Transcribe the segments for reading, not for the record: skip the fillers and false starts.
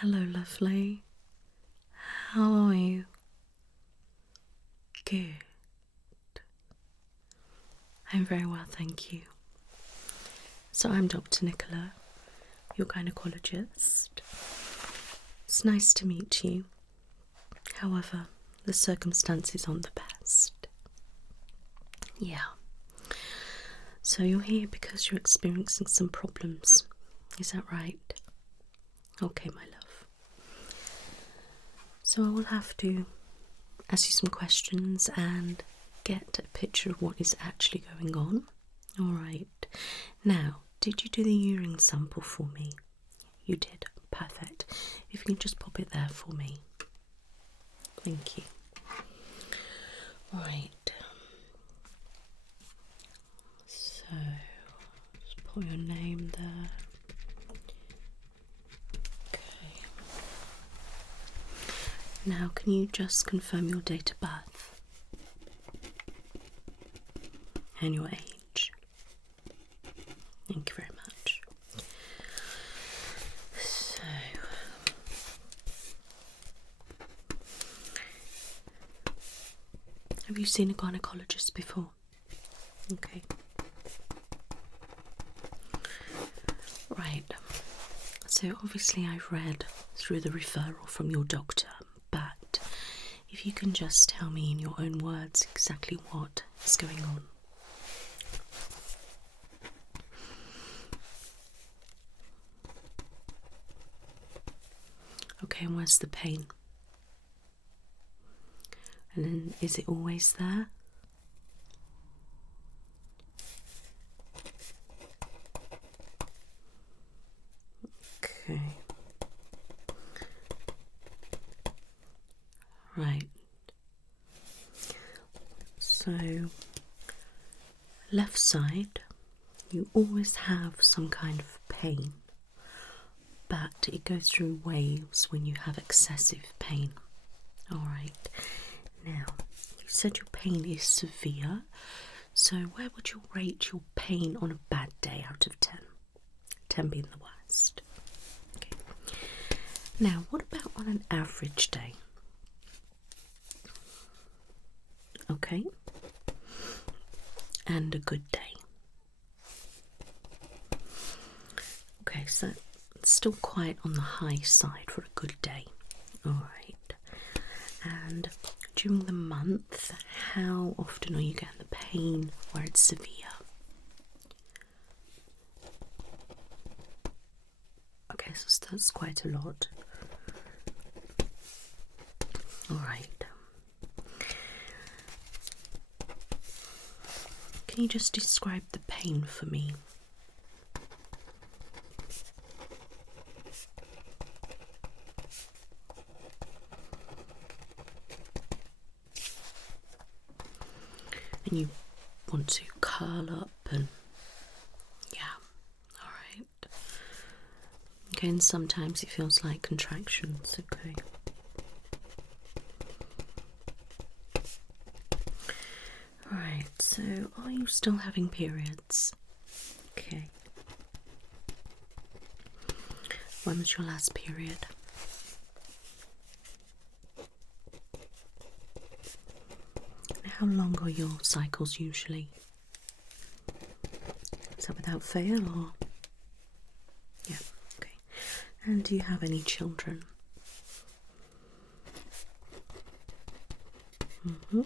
Hello, lovely. How are you? Good. I'm very well, thank you. So I'm Dr. Nicola, your gynaecologist. It's nice to meet you. However, the circumstances aren't the best. Yeah. So you're here because you're experiencing some problems. Is that right? Okay, my love. So I will have to ask you some questions and get a picture of what is actually going on. Alright. Now, did you do the urine sample for me? You did. Perfect. If you can just pop it there for me. Thank you. Right. So, just put your name there. Okay. Now, can you just confirm your date of birth and your age? Thank you very much. So, have you seen a gynaecologist before? Okay. Right. So obviously I've read through the referral from your doctor, but if you can just tell me in your own words exactly what is going on. Okay, and where's the pain? And then is it always there? Okay. Right. So, left side, you always have some kind of pain, but it goes through waves when you have excessive pain. Alright. Now, you said your pain is severe, so where would you rate your pain on a bad day out of 10? 10 being the worst. Okay. Now, what about on an average day? Okay. And a good day. Okay, so it's still quite on the high side for a good day. Alright. And during the month, how often are you getting the pain where it's severe? Okay, so that's quite a lot. Alright. Can you just describe the pain for me? And you want to curl up and yeah, alright. Okay, and sometimes it feels like contractions, okay. Alright, so are you still having periods? Okay. When was your last period? How long are your cycles usually? Is that without fail or? Yeah, okay. And do you have any children? Mm-hmm.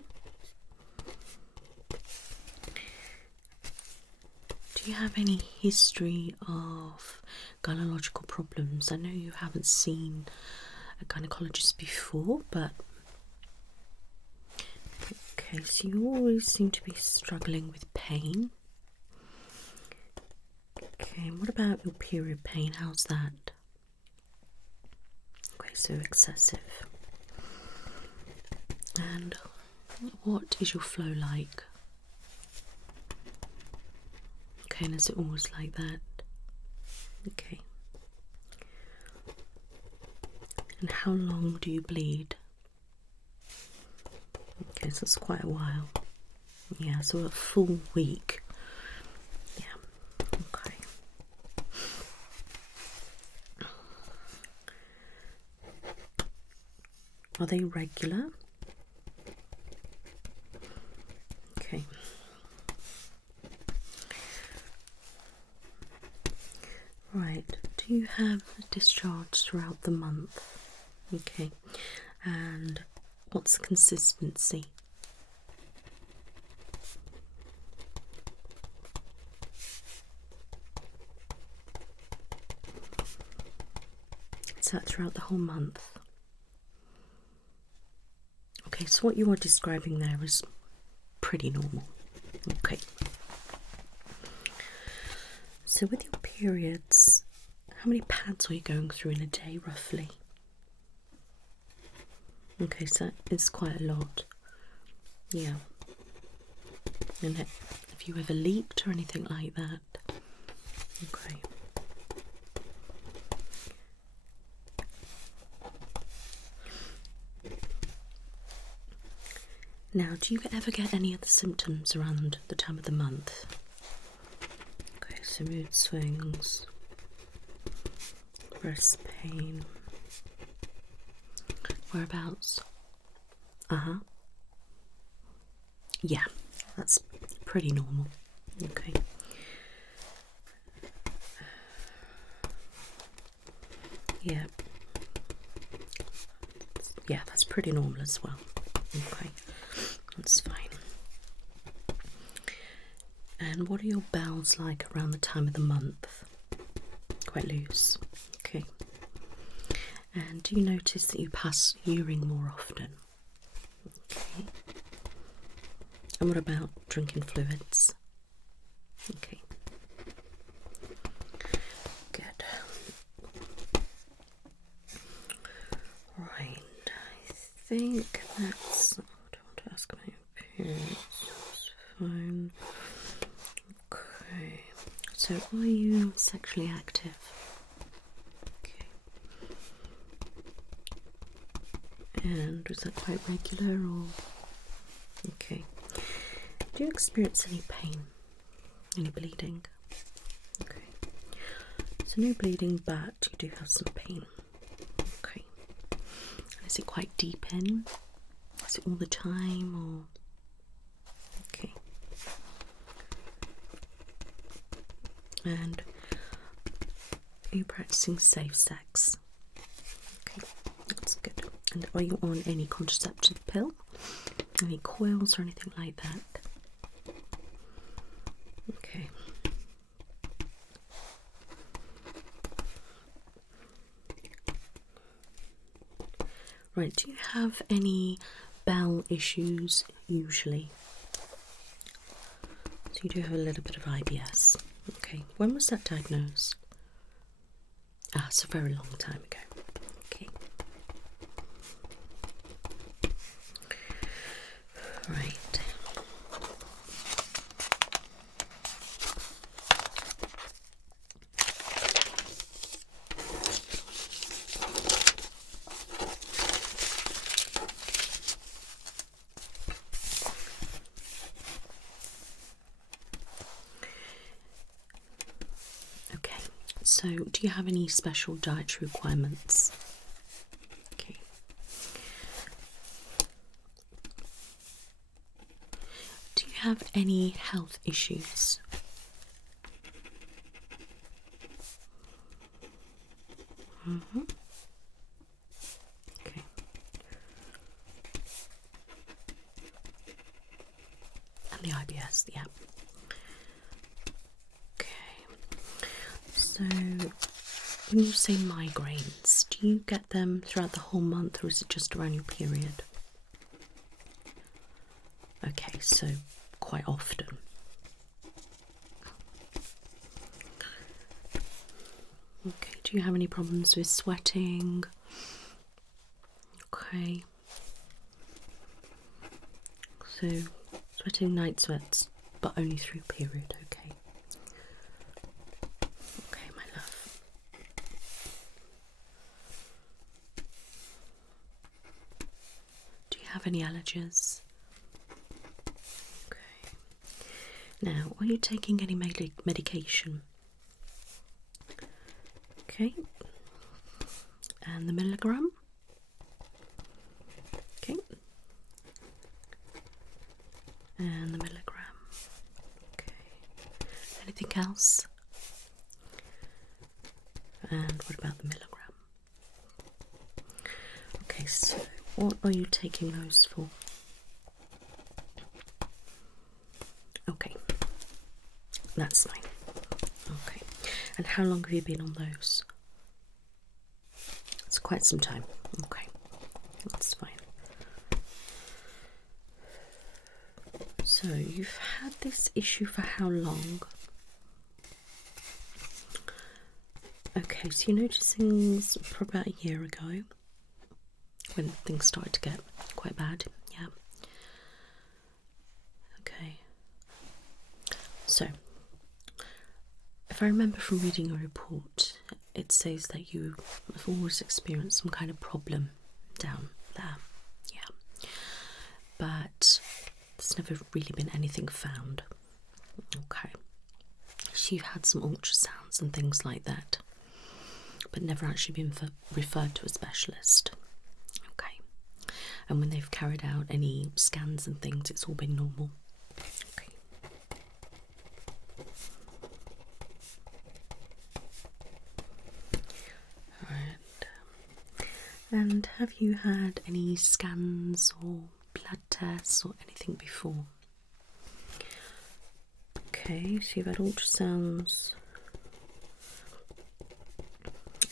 Do you have any history of gynaecological problems? I know you haven't seen a gynaecologist before, but okay, so you always seem to be struggling with pain. Okay, and what about your period pain? How's that? Okay, so excessive. And what is your flow like? Okay, and is it always like that? Okay. And how long do you bleed? Okay, so it's quite a while. Yeah, so a full week. Yeah, okay. Are they regular? Okay. Right, do you have a discharge throughout the month? Okay, and what's the consistency? Is that throughout the whole month? Okay, so what you are describing there is pretty normal. Okay. So with your periods, how many pads are you going through in a day, roughly? Okay, so that is quite a lot. Yeah. And have you ever leaked or anything like that? Okay. Now, do you ever get any other symptoms around the time of the month? Okay, so mood swings, breast pain, whereabouts? Yeah, that's pretty normal. Okay. Yeah. Yeah, that's pretty normal as well. Okay, that's fine. And what are your bowels like around the time of the month? Quite loose. Okay. And do you notice that you pass urine more often? Okay. And what about drinking fluids? Okay. Good. Right. I think that's. I don't want to ask my appearance. It's fine. Okay. So, are you sexually active? Okay. And was that quite regular or? Okay. Do you experience any pain? Any bleeding? Okay. So no bleeding, but you do have some pain. Okay. And is it quite deep in? Is it all the time or? Okay. And are you practicing safe sex? Okay, that's good. And are you on any contraceptive pill? Any coils or anything like that? Okay. Right, do you have any bowel issues usually? So you do have a little bit of IBS. Okay, when was that diagnosed? Ah, it's a very long time ago. Okay. Right. So, do you have any special dietary requirements? Okay. Do you have any health issues? Okay. And the IBS, yeah. So, when you say migraines, do you get them throughout the whole month or is it just around your period? Okay, so quite often. Okay, do you have any problems with sweating? Okay. So, sweating, night sweats, but only through period, okay. Okay, my love. Do you have any allergies? Okay. Now, are you taking any medication? Okay. And the milligram? And the milligram. Okay. Anything else? And what about the milligram? Okay, so what are you taking those for? Okay, that's fine. Okay, and how long have you been on those? It's quite some time. Okay, that's fine. So you've had this issue for how long? Okay, so you noticed things probably about a year ago when things started to get quite bad. Yeah. Okay. So, if I remember from reading your report, it says that you have always experienced some kind of problem down there. Yeah. But there's never really been anything found. Okay. So you've had some ultrasounds and things like that, but never actually been referred to a specialist. Okay. And when they've carried out any scans and things, it's all been normal. Okay. Alright. And have you had any scans or blood tests or anything before? Okay, so you've had ultrasounds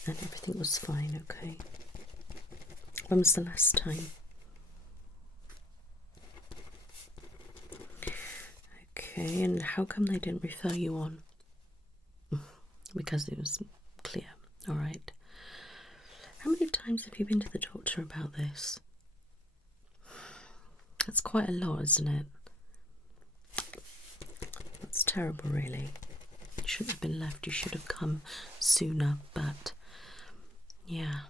and everything was fine. Okay. When was the last time? Okay, and how come they didn't refer you on? Because it was clear. Alright. How many times have you been to the doctor about this? That's quite a lot, isn't it? That's terrible, really. You shouldn't have been left. You should have come sooner, but yeah.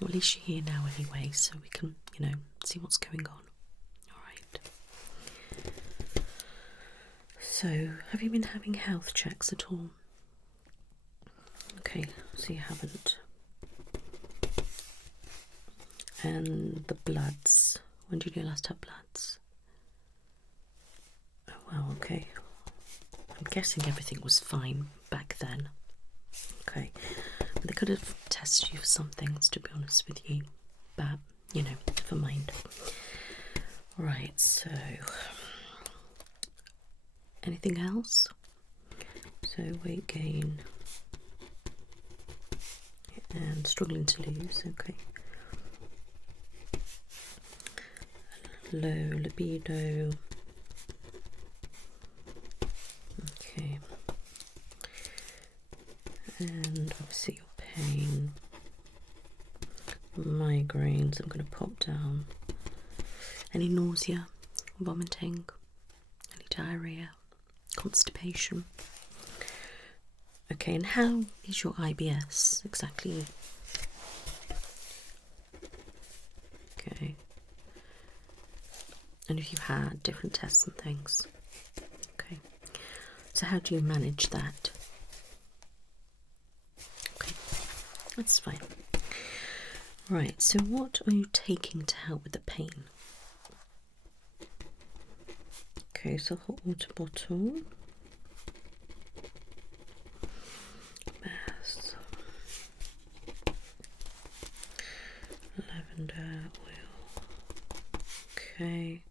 Well, at least you're here now anyway, so we can, see what's going on. Alright. So, have you been having health checks at all? Okay, so you haven't. And the bloods. When did you last have bloods? Oh, wow, okay. I'm guessing everything was fine back then. Okay. But they could have tested you for some things, to be honest with you. But, never mind. Right, so... anything else? So, weight gain. And struggling to lose, okay. Low libido. Okay. And obviously your pain. Migraines, I'm going to pop down. Any nausea, vomiting, any diarrhea, constipation. Okay, and how is your IBS exactly? Okay. And if you had different tests and things. Okay. So how do you manage that? Okay, that's fine. Right, so what are you taking to help with the pain? Okay, so hot water bottle. Bath. Lavender oil. Okay.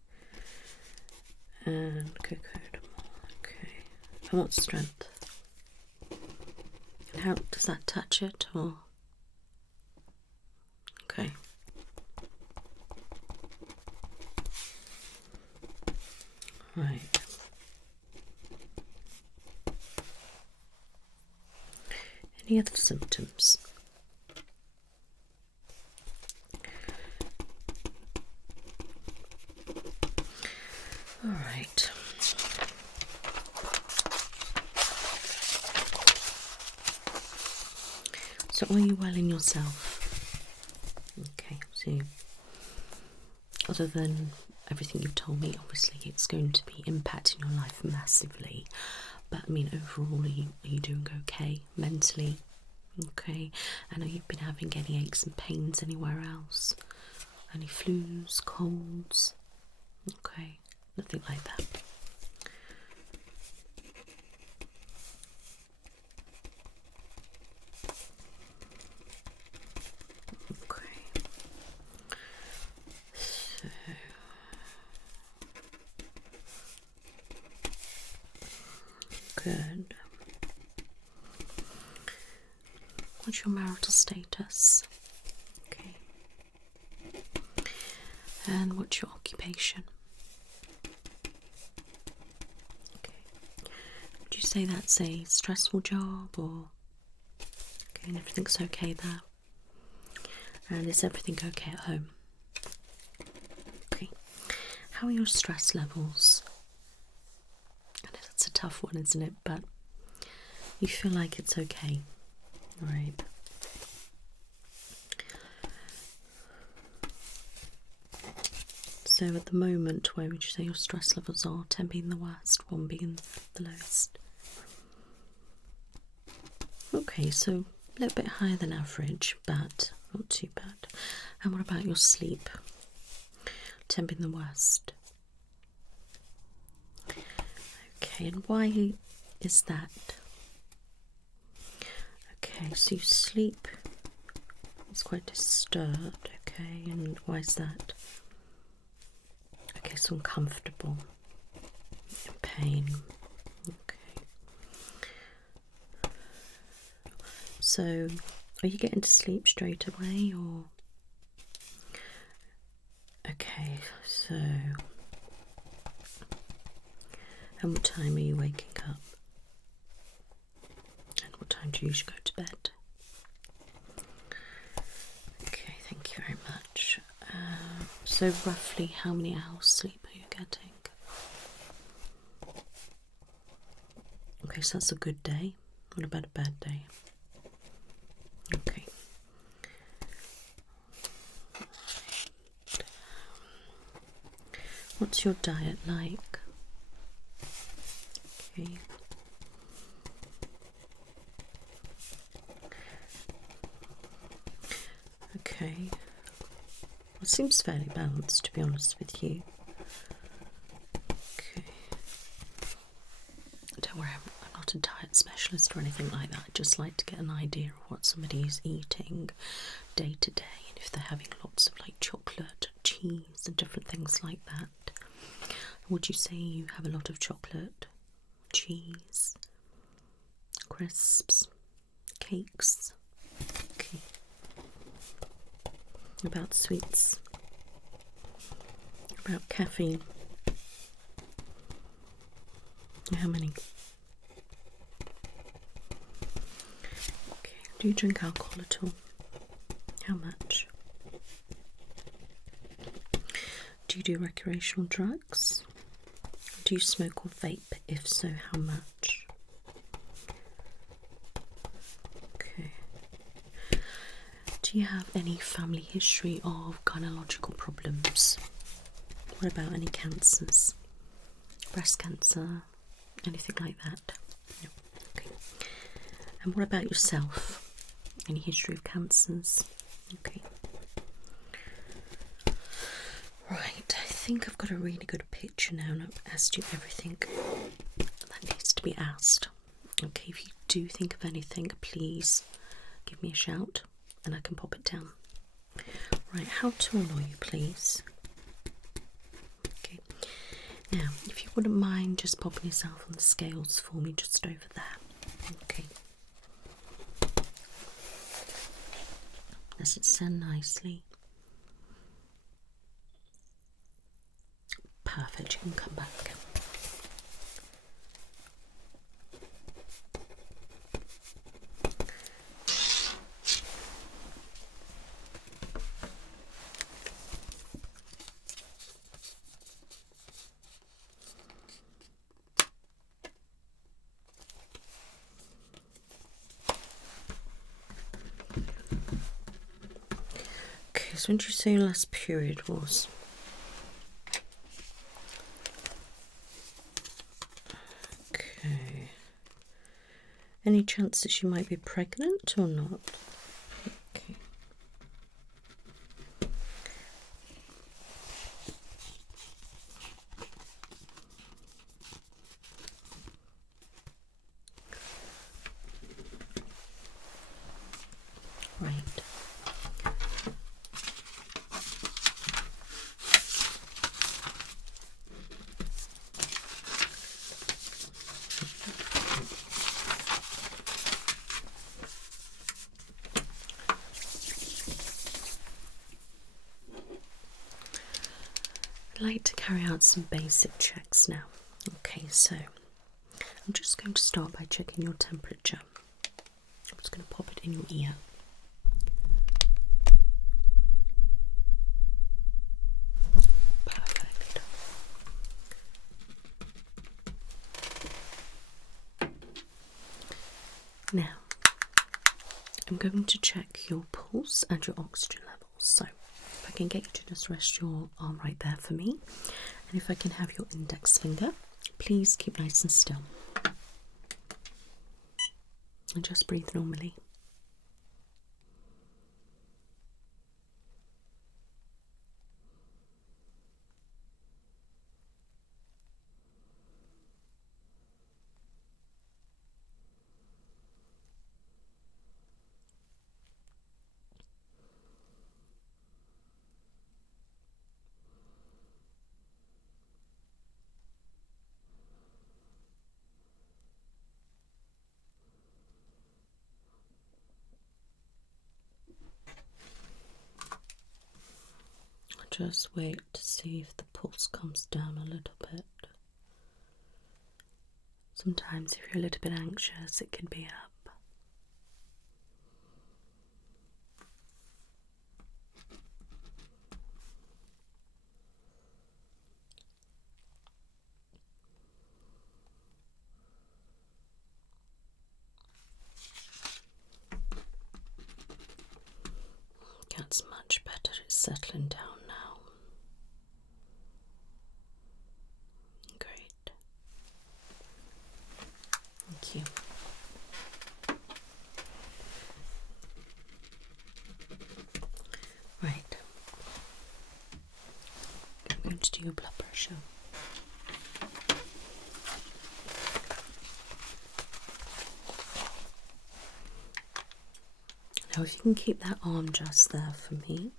And cocodamol. Okay. And what strength? And how does that touch it, or? Okay. Right. Any other symptoms? All right. So are you well in yourself? Okay, so other than everything you've told me, obviously it's going to be impacting your life massively. But I mean, overall, are you doing okay mentally? Okay, and have you been having any aches and pains anywhere else? Any flus, colds? Okay, nothing like that. Good. What's your marital status? Okay. And what's your occupation? Okay. Would you say that's a stressful job, or okay, and everything's okay there? And is everything okay at home? Okay. How are your stress levels? I know that's a tough one, isn't it? But you feel like it's okay, right? So at the moment, where would you say your stress levels are? 10 being the worst, 1 being the lowest. Okay, so a little bit higher than average, but not too bad. And what about your sleep? 10 being the worst. Okay, and why is that? Okay, so you sleep, it's quite disturbed, okay, and why is that? Okay, so uncomfortable, in pain, okay. So, are you getting to sleep straight away, or? Okay, so, and what time are you waking up? And what time do you usually go to bed? Okay, thank you very much. So roughly how many hours sleep are you getting? Okay, so that's a good day. What about a bad day? Okay. What's your diet like? Okay. Okay. Well, it seems fairly balanced, to be honest with you. Okay. Don't worry, I'm not a diet specialist or anything like that. I just like to get an idea of what somebody is eating day to day, and if they're having lots of like chocolate, cheese, and different things like that. Would you say you have a lot of chocolate, cheese, crisps, cakes? Okay. About sweets? About caffeine? How many? Okay. Do you drink alcohol at all? How much? Do you do recreational drugs? Do you smoke or vape? If so, how much? Okay. Do you have any family history of gynecological problems? What about any cancers? Breast cancer? Anything like that? No. Okay. And what about yourself? Any history of cancers? Okay. Right, I think I've got a really good picture now, and I've asked you everything that needs to be asked. Okay, if you do think of anything, please give me a shout and I can pop it down. Right, how tall are you, please? Okay, now if you wouldn't mind just popping yourself on the scales for me, just over there. Okay. Does it stand nicely? Perfect, you can come back. Okay, so when did you say your last period was? Any chance that she might be pregnant or not? Okay. Right. like to carry out some basic checks now. Okay, so I'm just going to start by checking your temperature. I'm just going to pop it in your ear. Perfect. Now, I'm going to check your pulse and your oxygen levels. So, if I can get you to just rest your arm right there for me, and if I can have your index finger, please keep nice and still. And just breathe normally. Just wait to see if the pulse comes down a little bit. Sometimes if you're a little bit anxious, it can be up. That's much better. It's settling down now. Great. Thank you. Right. I'm going to do your blood pressure. Now, if you can keep that arm just there for me.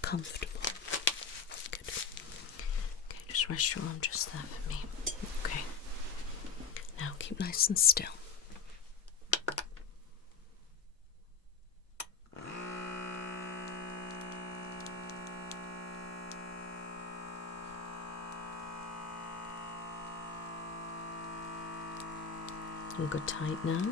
Comfortable. Good. Okay, just rest your arm just there for me. Okay. Now keep nice and still. All good tight now.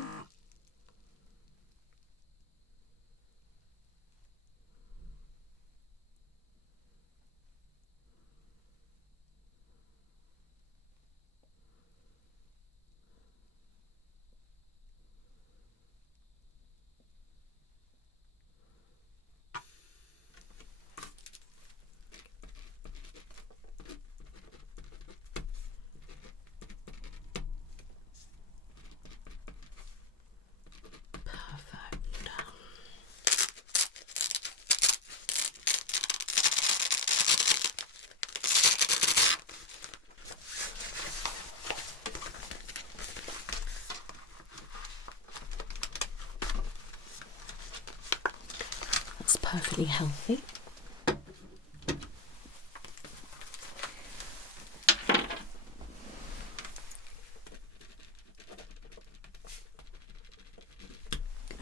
Perfectly healthy.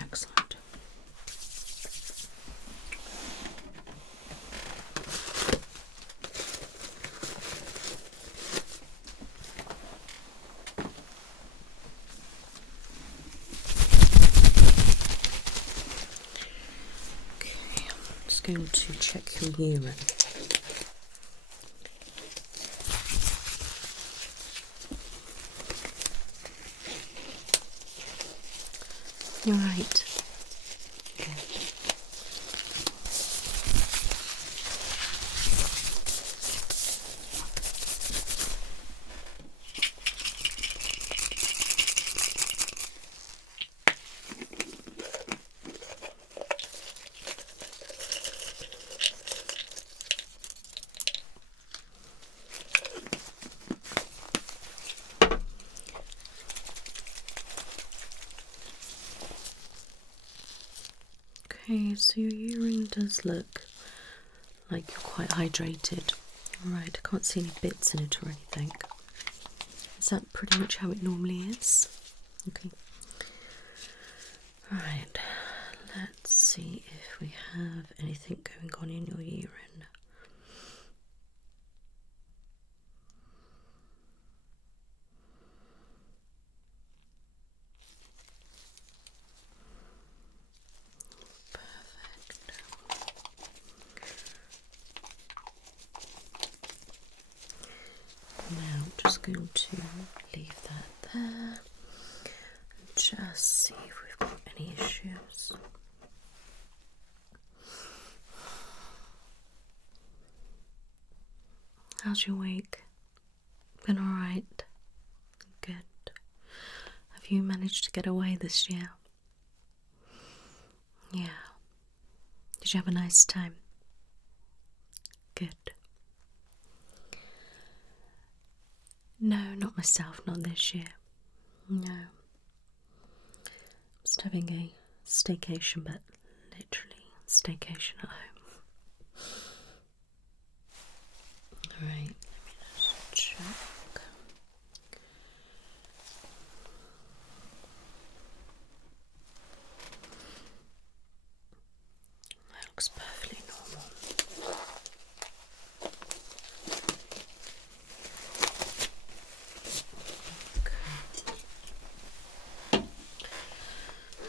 Excellent. Going to check your urine. You're right. Good. Okay, so your urine does look like you're quite hydrated. Alright, I can't see any bits in it or anything. Is that pretty much how it normally is? Okay. Alright, let's see if we have anything going on in your urine. Now I'm just going to leave that there and just see if we've got any issues. How's your week? Been alright? Good. Have you managed to get away this year? Yeah. Did you have a nice time? Good. No, not myself, not this year. No. Just having a staycation, but literally staycation at home. Alright, let me just check. That looks perfectly normal.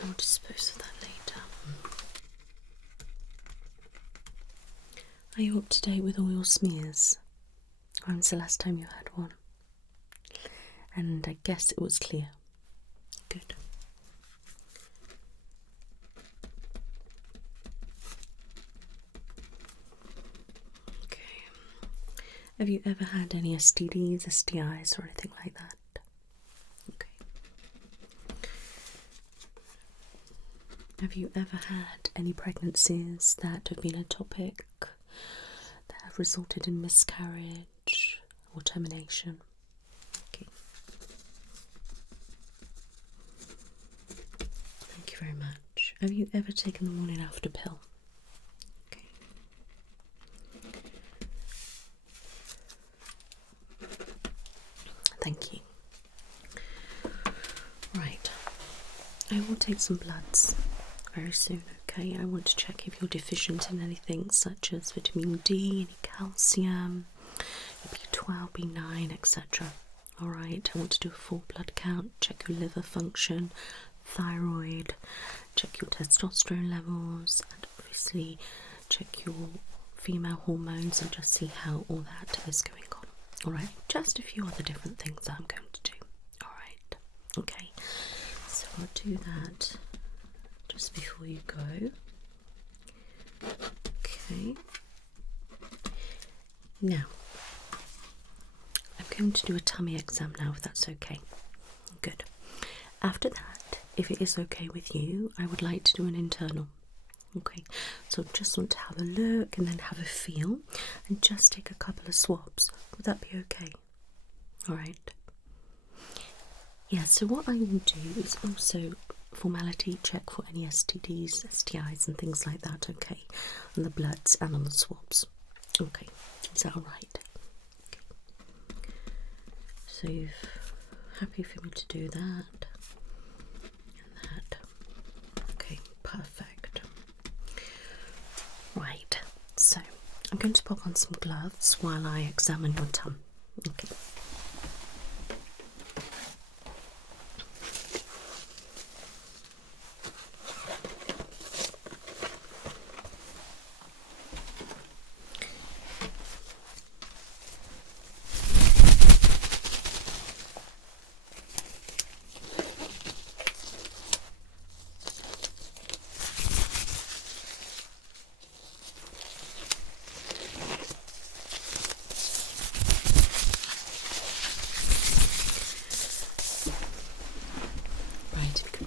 I'll dispose of that later. Are you up to date with all your smears? When's the last time you had one? And I guess it was clear. Good. Okay. Have you ever had any STDs, STIs, or anything like that? Have you ever had any pregnancies that have been ectopic, that have resulted in miscarriage or termination? Okay. Thank you very much. Have you ever taken the morning after pill? Okay. Thank you. Right. I will take some bloods very soon, okay? I want to check if you're deficient in anything such as vitamin D, any calcium, B12, B9, etc. Alright, I want to do a full blood count, check your liver function, thyroid, check your testosterone levels, and obviously check your female hormones and just see how all that is going on. Alright, just a few other different things that I'm going to do. Alright, okay, so I'll do that just before you go. Okay. Now, I'm going to do a tummy exam now, if that's okay. Good. After that, if it is okay with you, I would like to do an internal. Okay, so just want to have a look and then have a feel and just take a couple of swabs. Would that be okay? Alright. Yeah, so what I will do is also formality check for any STDs, STIs and things like that, okay? On the bloods and on the swabs. Okay, is that alright? Okay. So you're happy for me to do that and that. Okay, perfect. Right, so I'm going to pop on some gloves while I examine your tum. Okay.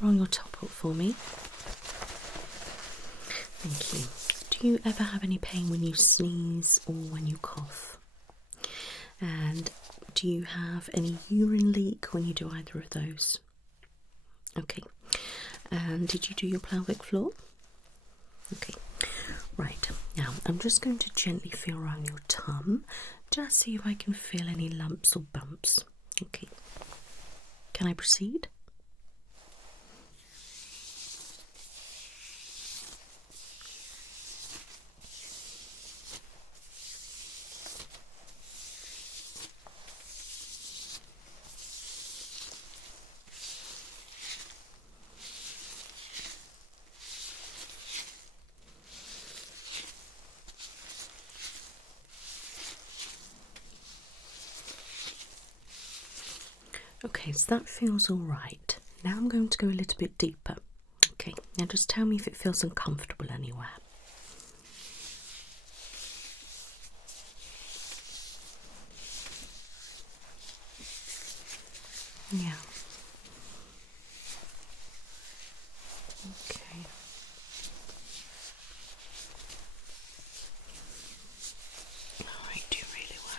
Roll your top up for me. Thank you. Do you ever have any pain when you sneeze or when you cough? And do you have any urine leak when you do either of those? Okay. And did you do your pelvic floor? Okay, right, now I'm just going to gently feel around your tum, just see if I can feel any lumps or bumps. Okay, can I proceed? Okay, so that feels all right. Now I'm going to go a little bit deeper. Okay, now just tell me if it feels uncomfortable anywhere. Yeah. Okay. Alright, do really well.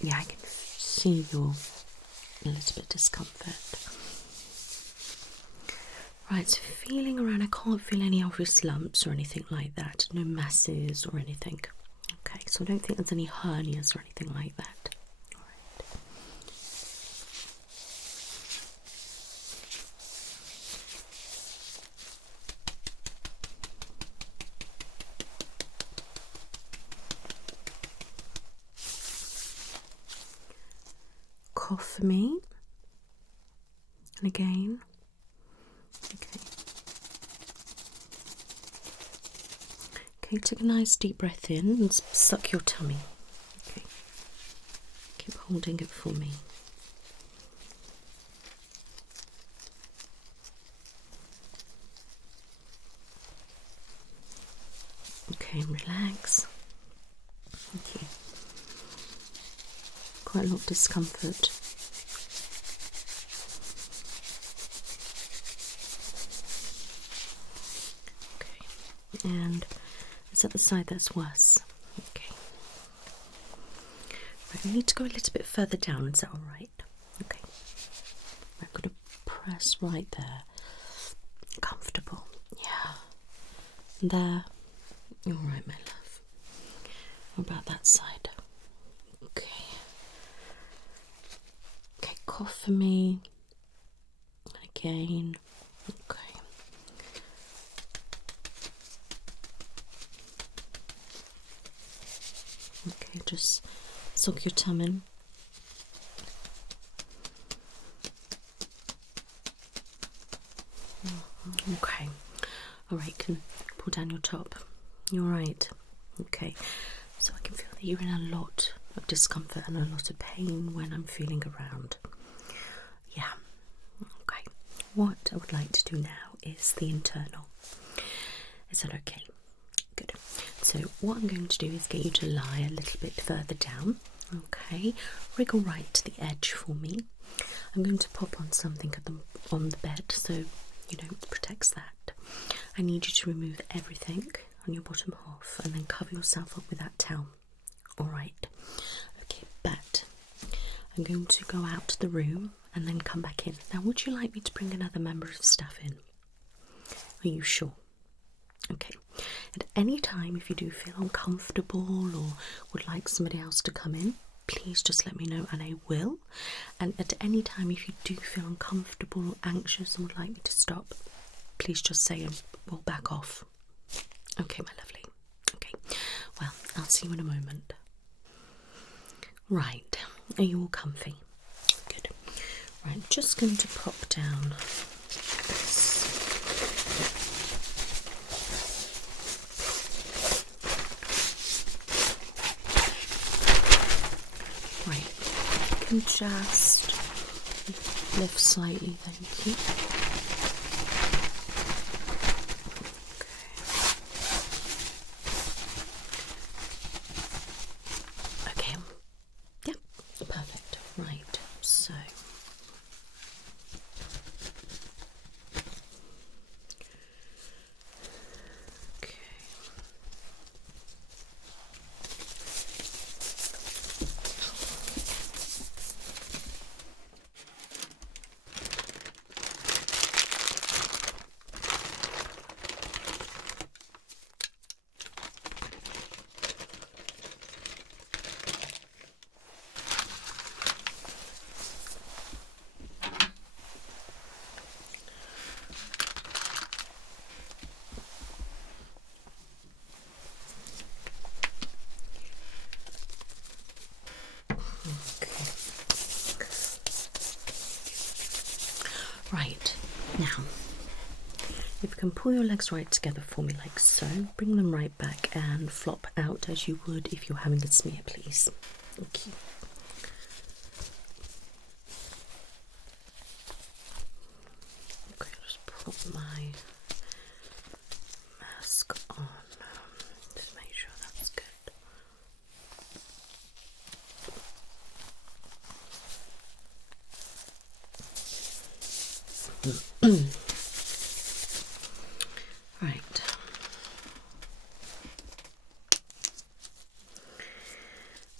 Yeah, I can see your a little bit of discomfort. Right, so feeling around, I can't feel any obvious lumps or anything like that. No masses or anything. Okay, so I don't think there's any hernias or anything like that. Alright. Cough for me. And again. Okay. Okay, take a nice deep breath in and suck your tummy. Okay. Keep holding it for me. Okay, relax. Okay. Quite a lot of discomfort. Okay. And is that the side that's worse? Okay. Right, we need to go a little bit further down, is that alright? Okay. I'm going to press right there. Comfortable. Yeah. There. Alright, my love. What about that side? Okay. Okay, cough for me. Again. Okay. Okay, just suck your tongue in. Okay. Alright, can pull down your top. You're right. Okay. So I can feel that you're in a lot of discomfort and a lot of pain when I'm feeling around. Yeah. Okay. What I would like to do now is the internal. Is that okay? Good. So what I'm going to do is get you to lie a little bit further down. Okay. Wriggle right to the edge for me. I'm going to pop on something on the bed so you know it protects that. I need you to remove everything on your bottom half and then cover yourself up with that towel. Alright. Okay, but I'm going to go out to the room and then come back in. Now, would you like me to bring another member of staff in? Are you sure? Okay. At any time, if you do feel uncomfortable or would like somebody else to come in, please just let me know and I will. And at any time, if you do feel uncomfortable or anxious and would like me to stop, please just say and we'll back off. Okay, my lovely. Okay. Well, I'll see you in a moment. Right. Are you all comfy? Good. Right, I'm just going to pop down this. Right, you can just lift slightly, thank you. Okay. Yep, perfect. Right, so okay. Right, now, if you can pull your legs right together for me like so, bring them right back and flop out as you would if you're having a smear, please. Thank you. Okay, I'll just put my mask on. Just make sure that's good. Right.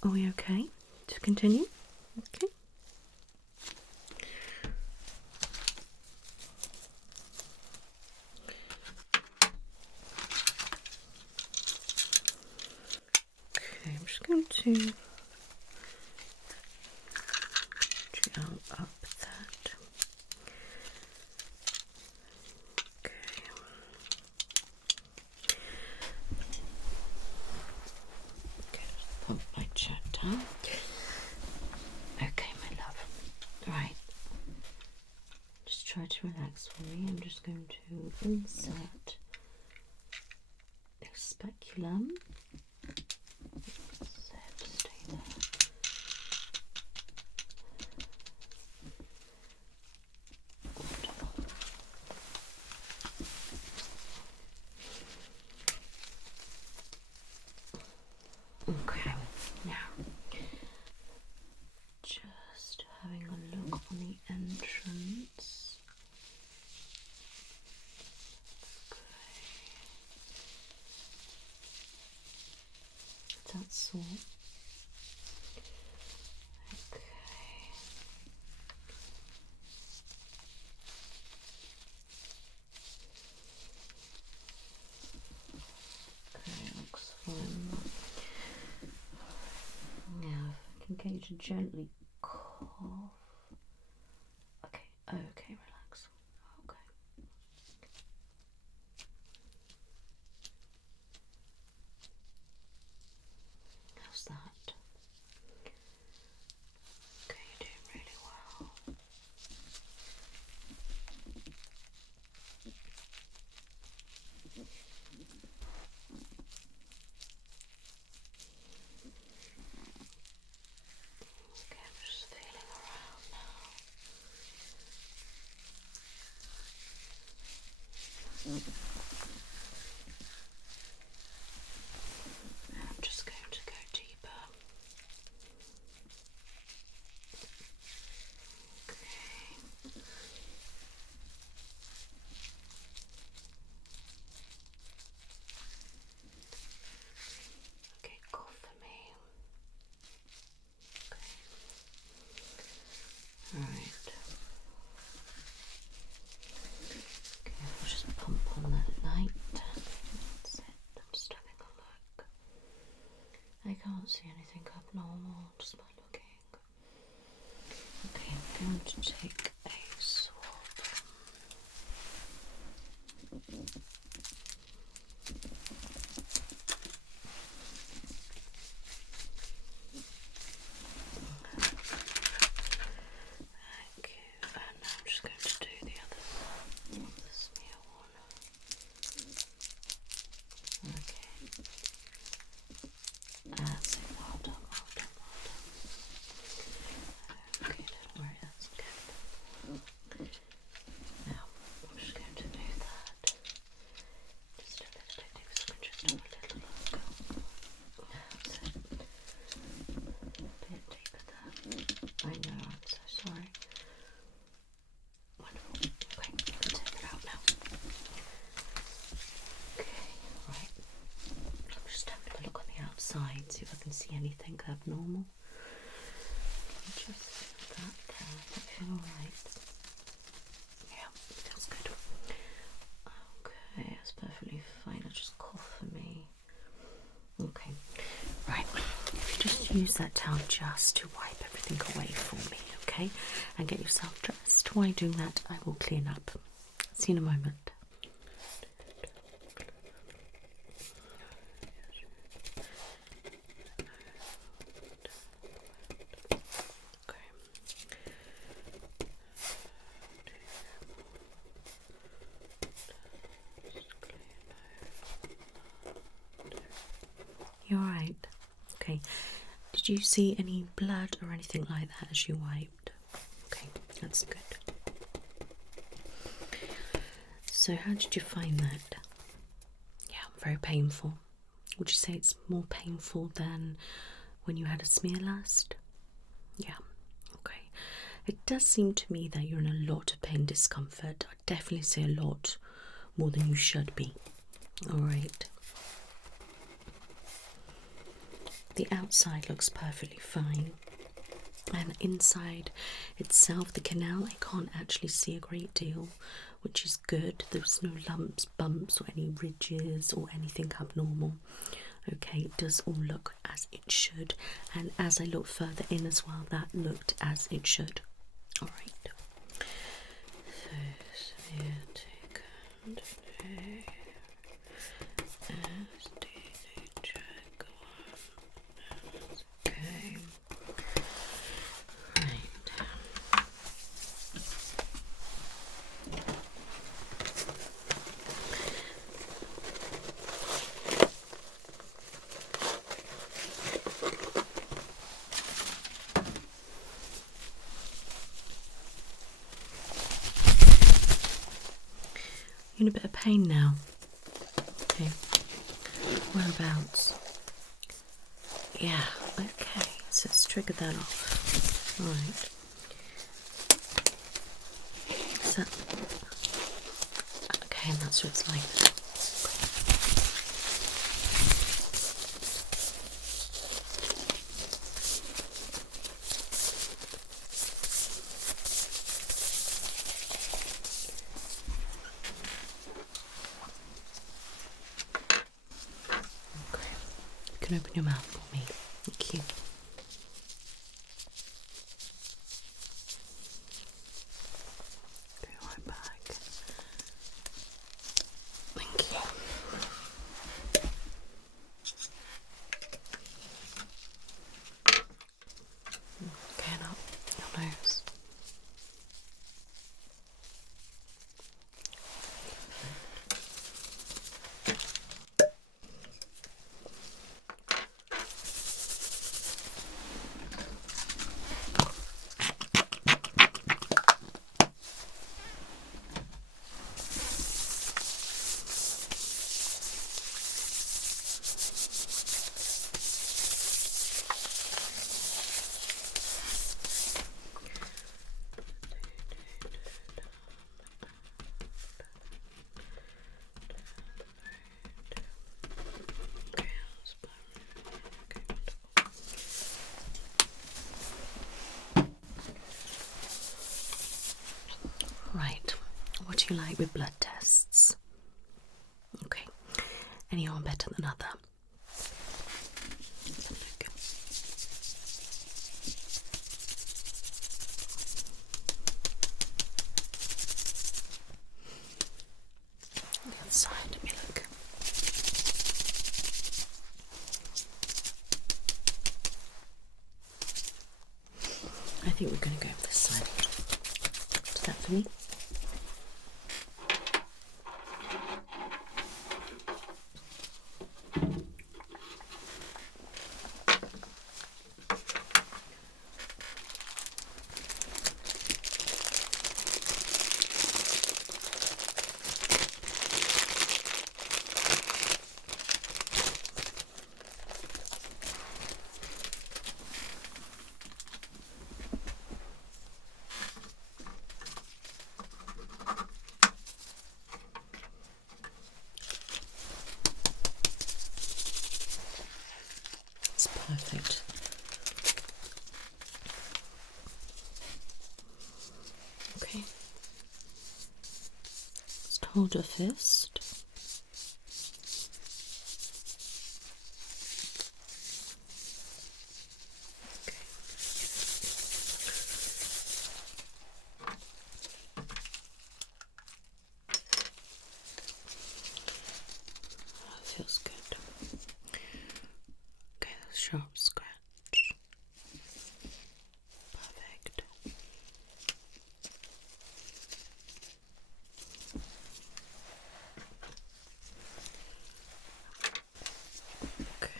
Are we okay to continue? Okay. Okay, I'm just going to gel up that. Okay. Okay, just pump my chat down. Okay, my love. Right. Just try to relax for me. I'm just going to insert a speculum. Stay there. Okay, now just having a look on the entrance. Okay. That's all. Okay. Okay, looks fine. Now, if I can get you to gently cough. Okay, okay, relax. Okay. How's that? Okay, you're doing really well. Okay, I'm just feeling around now. I'm just going to go deeper. Okay. Okay, cough for me. Okay. Right. Okay, I'll just pump on that light. That's it. I'm just having a look. I can't see anything abnormal just by looking. Okay, I'm going to take a swab. Thank you. And now I'm just going to do the other one, the smear one. Okay. That's it. Well done, well done, well done. Okay, don't worry, that's good. Now, I'm just going to do that. Just a little bit deeper, so I can just have a little look. That's it. A bit deeper there. I know, I'm so sorry. Wonderful. Okay, I can take it out now. Okay, right. I'm just having a look on the outside, see if I can see anything abnormal. Just that there. Does that feel alright? Yeah, feels good. Okay, that's perfectly fine. I'll just cough for me. Okay, right. If you just use that towel just to wipe everything away for me, okay? And get yourself dressed. While doing that, I will clean up. See you in a moment. Okay. right. Okay. Did you see any blood or anything like that as you wiped? Okay, that's good. So how did you find that? Yeah, very painful. Would you say it's more painful than when you had a smear last? Yeah, okay. It does seem to me that you're in a lot of pain, discomfort. I'd definitely say a lot more than you should be. Alright. The outside looks perfectly fine. And inside itself, the canal, I can't actually see a great deal, which is good. There's no lumps, bumps, or any ridges or anything abnormal. Okay, it does all look as it should, and as I look further in as well, that looked as it should. Alright. So, okay. You're in a bit of pain now. Okay. Whereabouts? Yeah, okay. So let's trigger that off. Alright. Is that okay, and that's what it's like. You can open your mouth for me. Thank you. Go right back. Thank you. Okay, now your nose. Right, what do you like with blood tests? Okay, any one better than other? The other side, let me look. I think we're going to go over this side. Do that for me. Perfect. Okay. Just hold a fist. Okay. That feels good. Okay, sharp scratch. Perfect. Okay.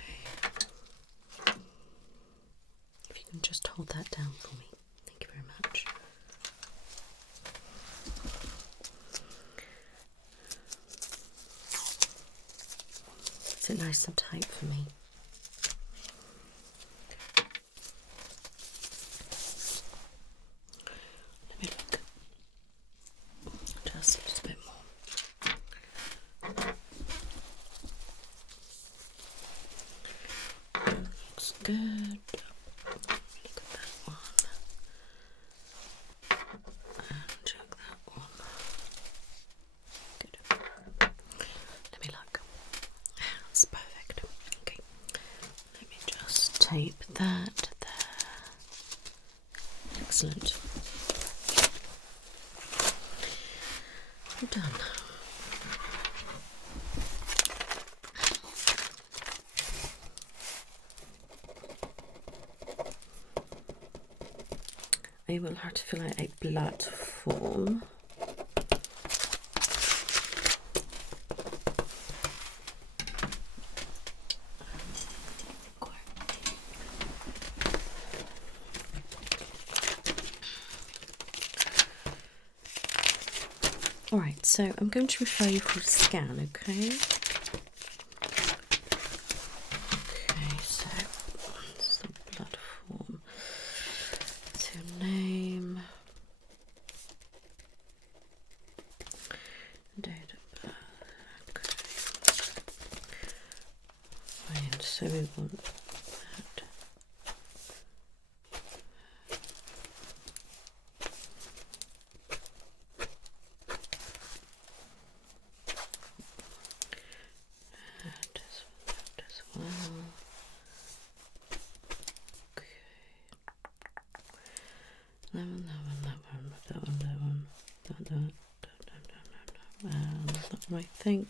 And just hold that down for me. Thank you very much. Is it nice and tight for me? Let me look. Just a little bit more. Looks good. Look at that one. And check that one. Good. Let me look. That's perfect. Okay. Let me just tape that there. Excellent. We're done. I will have to fill out a blood form. Alright, so I'm going to refer you for a scan, okay? Okay, so that's the blood form. So name, date of birth, okay. Right, so we want that. I think,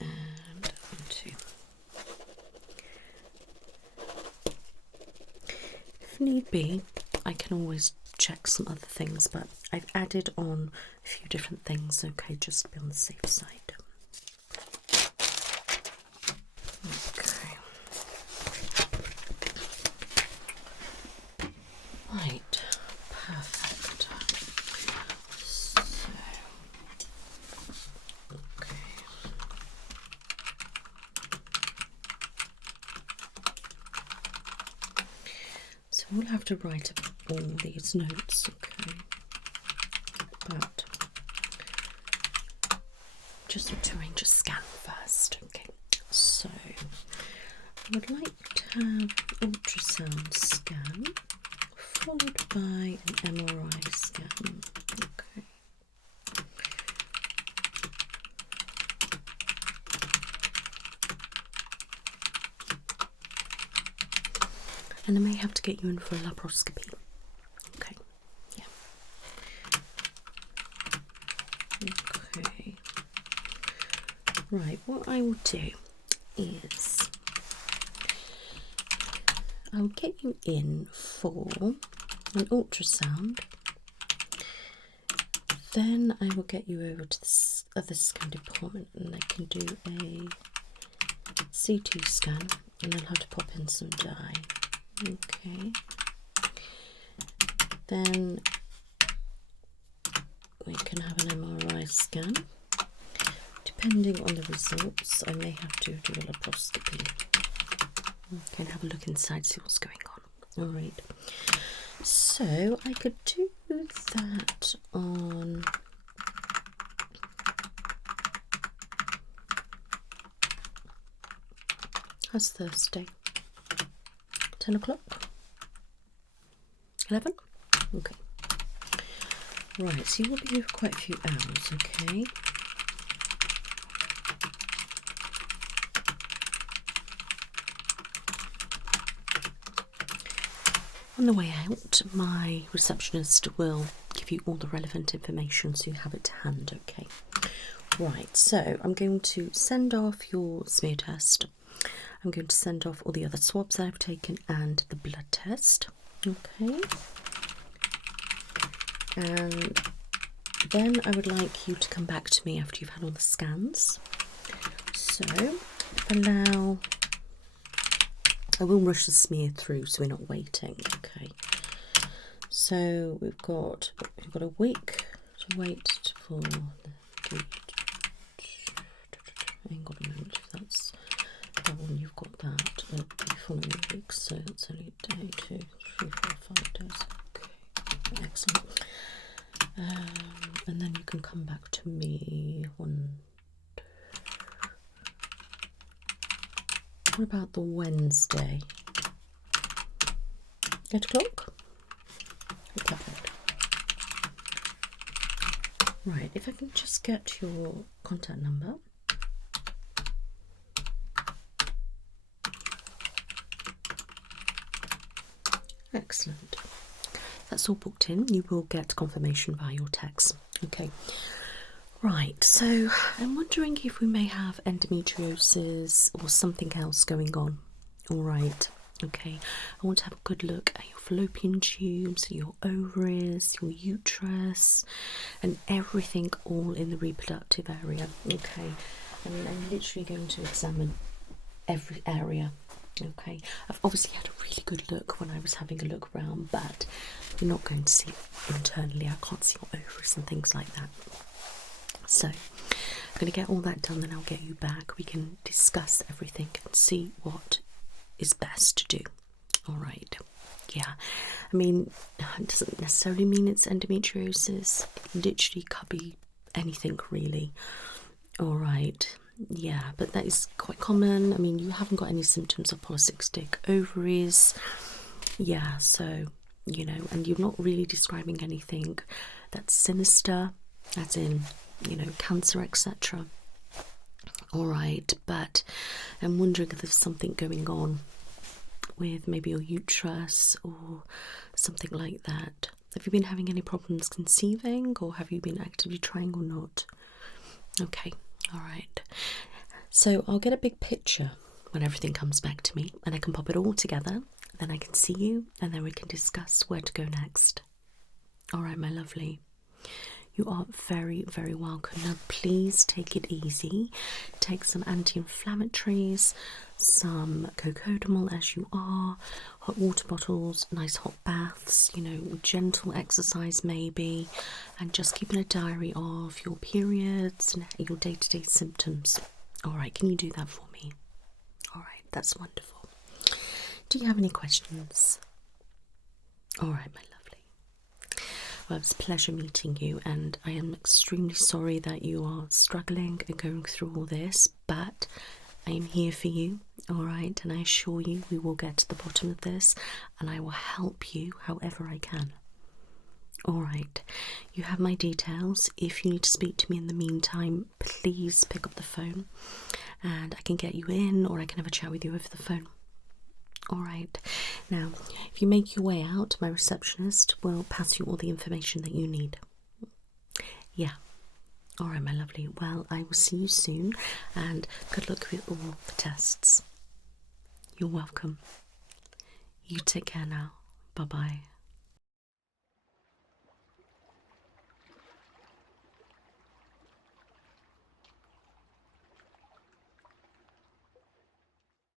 and 1, 2. If need be, I can always check some other things, but I've added on a few different things, okay, just to be on the safe side. Okay. Right, perfect. So, okay. So we'll have to write up all these notes, okay? But just need to arrange a scan first, okay? So I would like to have an ultrasound scan followed by an MRI scan, okay? And I may have to get you in for a laparoscopy. Okay, yeah. Okay. Right, what I will do is I'll get you in for an ultrasound. Then I will get you over to the other scan department and they can do a CT scan and I'll have to pop in some dye. Okay, then we can have an MRI scan. Depending on the results, I may have to do a laparoscopy. We can have a look inside, see what's going on. All right, so I could do that on how's Thursday? 10 o'clock? 11? Okay. Right, so you will be here for quite a few hours, okay? On the way out, my receptionist will give you all the relevant information so you have it to hand, okay? Right, so I'm going to send off your smear test. I'm going to send off all the other swabs that I've taken and the blood test, okay? And then I would like you to come back to me after you've had all the scans. So, allow I will rush the smear through so we're not waiting. Okay. So we've got a week to wait for the. Hang on a minute. If that's the one you've got that. It'll be following week, so it's only a day, 2, 3, 4, 5 days. Okay. Excellent. And then you can come back to me on. What about the Wednesday? 8 o'clock? Perfect. Right, if I can just get your contact number. Excellent. That's all booked in. You will get confirmation via your text. Okay. Right, so I'm wondering if we may have endometriosis or something else going on. All right. Okay. I want to have a good look at your fallopian tubes, your ovaries, your uterus, and everything all in the reproductive area. Okay. I mean, I'm literally going to examine every area. Okay, I've obviously had a really good look when I was having a look around, but you're not going to see internally. I can't see your ovaries and things like that. So I'm going to get all that done, then I'll get you back. We can discuss everything and see what is best to do. All right. Yeah, I mean, it doesn't necessarily mean it's endometriosis. It literally could be anything really. All right. Yeah, but that is quite common. I mean, you haven't got any symptoms of polycystic ovaries. Yeah, so, you know, and you're not really describing anything that's sinister, as in, you know, cancer, etc. All right, but I'm wondering if there's something going on with maybe your uterus or something like that. Have you been having any problems conceiving, or have you been actively trying or not? Okay. All right, so I'll get a big picture when everything comes back to me, and I can pop it all together. Then I can see you, and then we can discuss where to go next. All right, my lovely. You are very, very welcome. Now, please take it easy. Take some anti-inflammatories, some cocodamol as you are, hot water bottles, nice hot baths, you know, gentle exercise maybe, and just keeping a diary of your periods and your day-to-day symptoms. All right, can you do that for me? All right, that's wonderful. Do you have any questions? All right, my lovely. Well, it's a pleasure meeting you, and I am extremely sorry that you are struggling and going through all this, but I am here for you, all right, and I assure you we will get to the bottom of this, and I will help you however I can. All right, you have my details. If you need to speak to me in the meantime, please pick up the phone, and I can get you in, or I can have a chat with you over the phone. All right, now if you make your way out, my receptionist will pass you all the information that you need. Yeah. All right, my lovely. Well, I will see you soon, and good luck with all the tests. You're welcome. You take care now. Bye-bye.